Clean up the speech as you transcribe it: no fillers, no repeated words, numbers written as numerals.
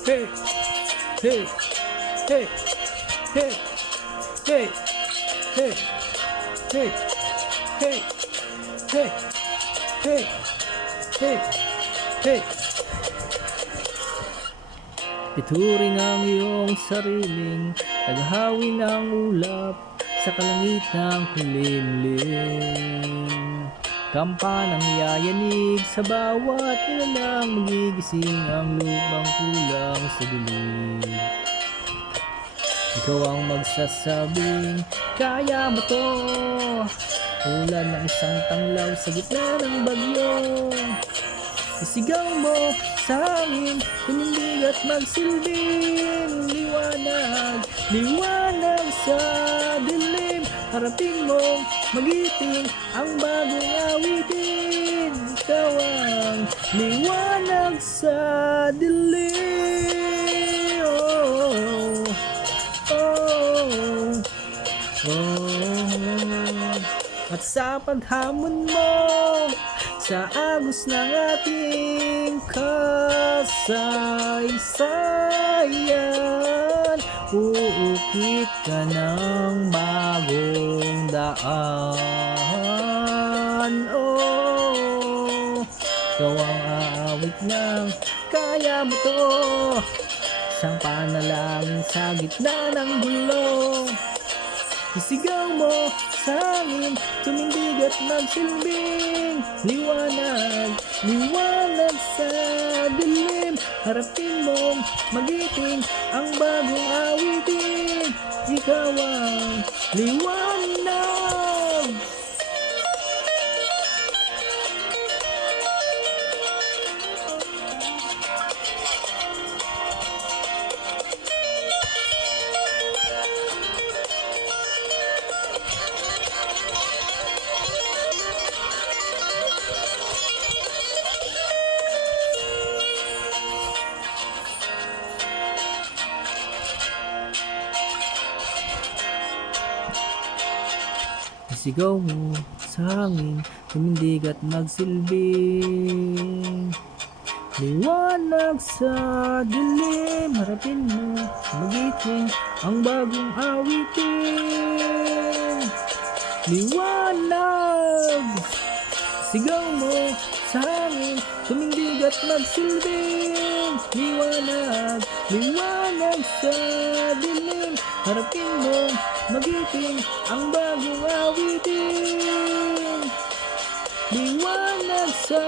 Hey, hey, hey, hey, hey, hey, hey, hey, hey, hey, hey, hey. Ituring ang iyong sariling taghawi ng ulap sa kalangitang kulimlim. Kampanang yayanig sa bawat nilalang, magigising ang lupang kulang sa dilig. Ikaw ang magsasabing, kaya mo to, tulad ng isang tanglaw sa gitna ng bagyo. Isigaw mo sa amin, tumindig at magsilbing liwanag, liwanag sa dilim. Harapin mong magiting ang bagong awitin. Ikaw ang liwanag sa dilim. Oh, oh, oh. At sa paghamon mo sa agos ng ating kasaysayan, uukit ka ng bagong daan. Oh, ikaw ang aawit ng kaya mo to, isang panalangin sa gitna ng gulo. Isigaw mo sa amin, tumindig at magsilbing liwanag, liwanag sa dilim. Harapin mong magiting ang bagong awitin. Ikaw ang liwanag. Isigaw mo sa hangin, tumindig at magsilbing liwanag sa dilim. Harapin mo, magiting ang bagong awitin. Liwanag. Sigaw mo sa hangin, tumindig at magsilbing liwanag, liwanag sa dilim. Harapin mo, magiting ang bagong awitin. Liwanag sa